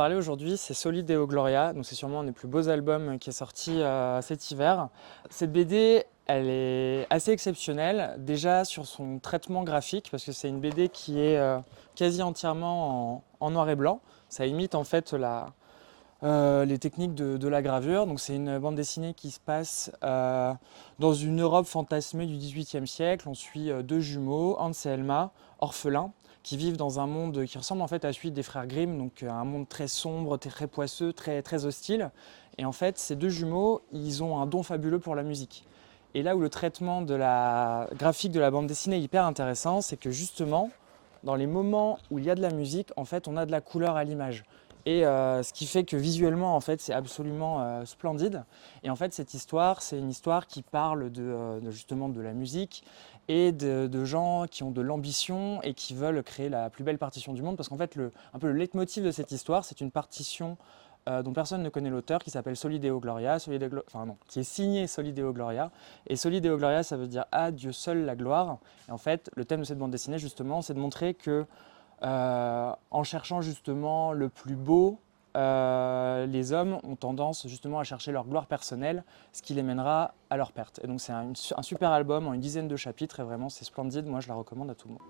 parler aujourd'hui, c'est Soli Deo Gloria. Donc c'est sûrement un des plus beaux albums qui est sorti cet hiver. Cette BD, elle est assez exceptionnelle, déjà sur son traitement graphique, parce que c'est une BD qui est quasi entièrement en noir et blanc. Ça imite en fait les techniques de la gravure. Donc c'est une bande dessinée qui se passe dans une Europe fantasmée du XVIIIe siècle. On suit deux jumeaux, Hans et Elma, orphelins, qui vivent dans un monde qui ressemble en fait à celui des frères Grimm, donc un monde très sombre, très poisseux, très hostile. Et en fait, ces deux jumeaux, ils ont un don fabuleux pour la musique. Et là où le traitement de la graphique de la bande dessinée est hyper intéressant, c'est que justement, dans les moments où il y a de la musique, en fait, on a de la couleur à l'image. Et ce qui fait que visuellement, en fait, c'est absolument splendide. Et en fait, cette histoire, c'est une histoire qui parle justement de la musique et de gens qui ont de l'ambition et qui veulent créer la plus belle partition du monde. Parce qu'en fait, un peu le leitmotiv de cette histoire, c'est une partition dont personne ne connaît l'auteur, qui s'appelle Soli Deo Gloria, enfin non, qui est signé Soli Deo Gloria. Et Soli Deo Gloria, ça veut dire à Dieu seul la gloire. Et en fait, le thème de cette bande dessinée, justement, c'est de montrer que en cherchant justement le plus beau, les hommes ont tendance justement à chercher leur gloire personnelle, ce qui les mènera à leur perte. Et donc c'est un super album en une dizaine de chapitres et vraiment c'est splendide, moi je la recommande à tout le monde.